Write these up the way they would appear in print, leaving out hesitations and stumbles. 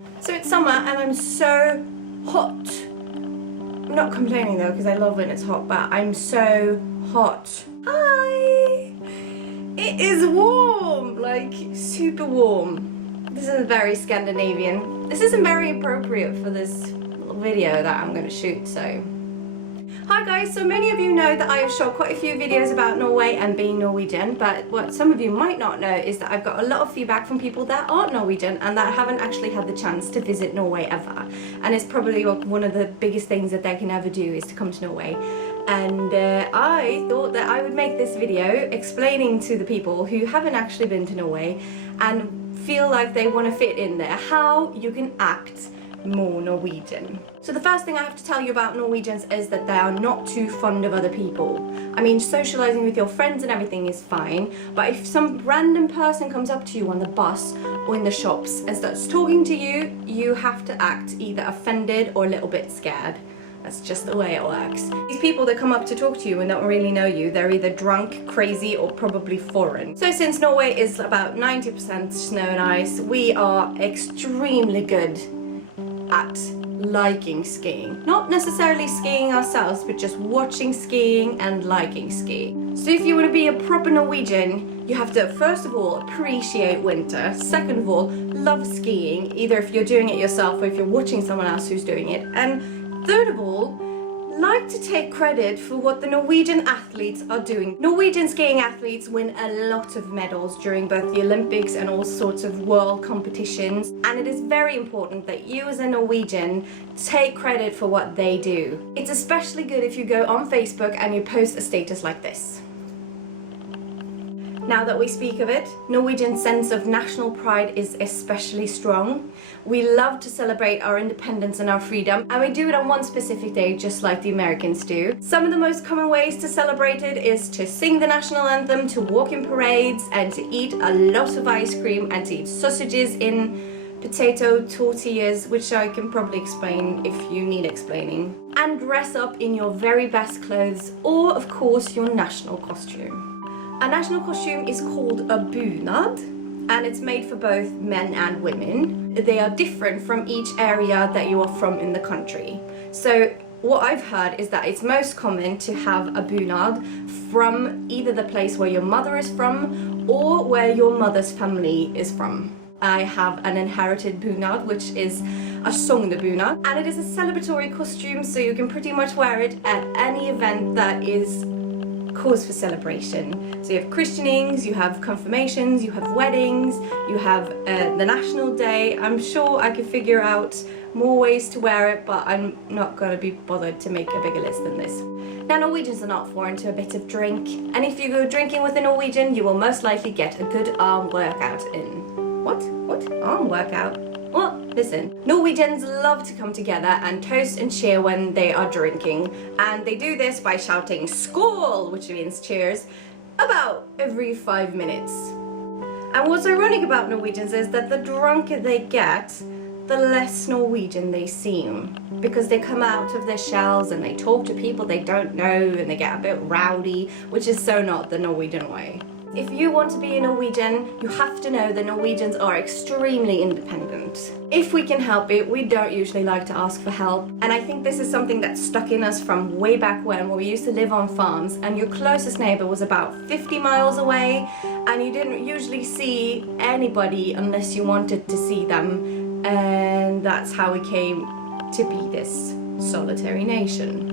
So it's summer and I'm so hot. I'm not complaining though because I love when it's hot, but I'm so hot. Hi! It is warm, like super warm. This is very Scandinavian. This isn't very appropriate for this little video that I'm going to shoot, so. Hi guys, so many of you know that I have shot quite a few videos about Norway and being Norwegian, but what some of you might not know is that I've got a lot of feedback from people that aren't Norwegian and that haven't actually had the chance to visit Norway ever. And it's probably one of the biggest things that they can ever do is to come to Norway. And I thought that I would make this video explaining to the people who haven't actually been to Norway and feel like they want to fit in there how you can act more Norwegian. So the first thing I have to tell you about Norwegians is that they are not too fond of other people. I mean, socializing with your friends and everything is fine, but if some random person comes up to you on the bus or in the shops and starts talking to you, you have to act either offended or a little bit scared. That's just the way it works. These people that come up to talk to you and don't really know you, they're either drunk, crazy, or probably foreign. So since Norway is about 90% snow and ice, we are extremely good at liking skiing. Not necessarily skiing ourselves, but just watching skiing and liking skiing. So if you want to be a proper Norwegian, you have to first of all appreciate winter. Second of all, love skiing, either if you're doing it yourself or if you're watching someone else who's doing it. And third of all, like to take credit for what the Norwegian athletes are doing. Norwegian skiing athletes win a lot of medals during both the Olympics and all sorts of world competitions, and it is very important that you as a Norwegian take credit for what they do. It's especially good if you go on Facebook and you post a status like this. Now that we speak of it, Norwegian sense of national pride is especially strong. We love to celebrate our independence and our freedom, and we do it on one specific day, just like the Americans do. Some of the most common ways to celebrate it is to sing the national anthem, to walk in parades, and to eat a lot of ice cream, and to eat sausages in potato tortillas, which I can probably explain if you need explaining. And dress up in your very best clothes, or of course your national costume. A national costume is called a bunad, and it's made for both men and women. They are different from each area that you are from in the country. So what I've heard is that it's most common to have a bunad from either the place where your mother is from or where your mother's family is from. I have an inherited bunad, which is a Sognebunad, and it is a celebratory costume, so you can pretty much wear it at any event that is cause for celebration. So you have christenings, you have confirmations, you have weddings, you have the National Day. I'm sure I could figure out more ways to wear it, but I'm not going to be bothered to make a bigger list than this. Now, Norwegians are not foreign to a bit of drink, and if you go drinking with a Norwegian, you will most likely get a good arm workout in. What? Arm workout? Well, listen, Norwegians love to come together and toast and cheer when they are drinking, and they do this by shouting "Skål," which means cheers, about every 5 minutes. And what's ironic about Norwegians is that the drunker they get, the less Norwegian they seem, because they come out of their shells and they talk to people they don't know and they get a bit rowdy, which is so not the Norwegian way. If you want to be a Norwegian, you have to know that Norwegians are extremely independent. If we can help it, we don't usually like to ask for help. And I think this is something that's stuck in us from way back when we used to live on farms and your closest neighbor was about 50 miles away and you didn't usually see anybody unless you wanted to see them. And that's how we came to be this solitary nation.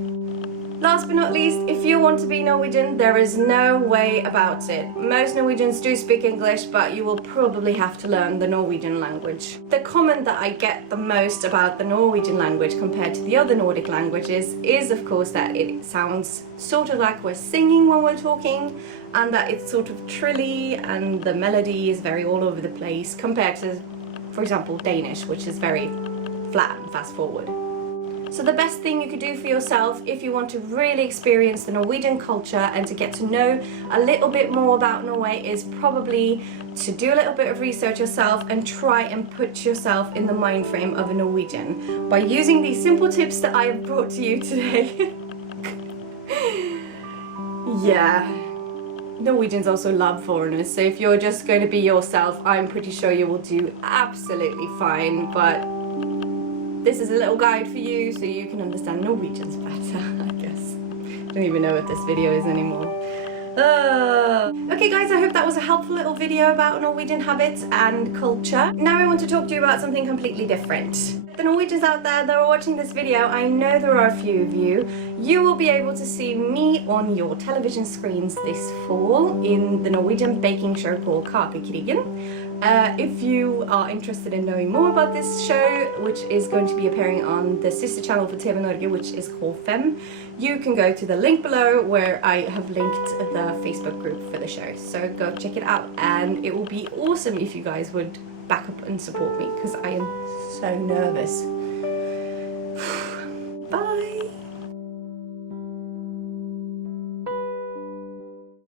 Last but not least, if you want to be Norwegian, there is no way about it. Most Norwegians do speak English, but you will probably have to learn the Norwegian language. The comment that I get the most about the Norwegian language compared to the other Nordic languages is, of course, that it sounds sort of like we're singing when we're talking, and that it's sort of trilly and the melody is very all over the place compared to, for example, Danish, which is very flat and fast forward. So the best thing you could do for yourself if you want to really experience the Norwegian culture and to get to know a little bit more about Norway is probably to do a little bit of research yourself and try and put yourself in the mind frame of a Norwegian by using these simple tips that I have brought to you today. Yeah. Norwegians also love foreigners, so if you're just going to be yourself, I'm pretty sure you will do absolutely fine, but this is a little guide for you so you can understand Norwegians better, I guess. I don't even know what this video is anymore. Okay guys, I hope that was a helpful little video about Norwegian habits and culture. Now I want to talk to you about something completely different. The Norwegians out there that are watching this video, I know there are a few of you. You will be able to see me on your television screens this fall in the Norwegian baking show called Kakekrigen. If you are interested in knowing more about this show, which is going to be appearing on the sister channel for TV Norge, which is called Fem, you can go to the link below where I have linked the Facebook group for the show. So go check it out, and it will be awesome if you guys would back up and support me, because I am so nervous.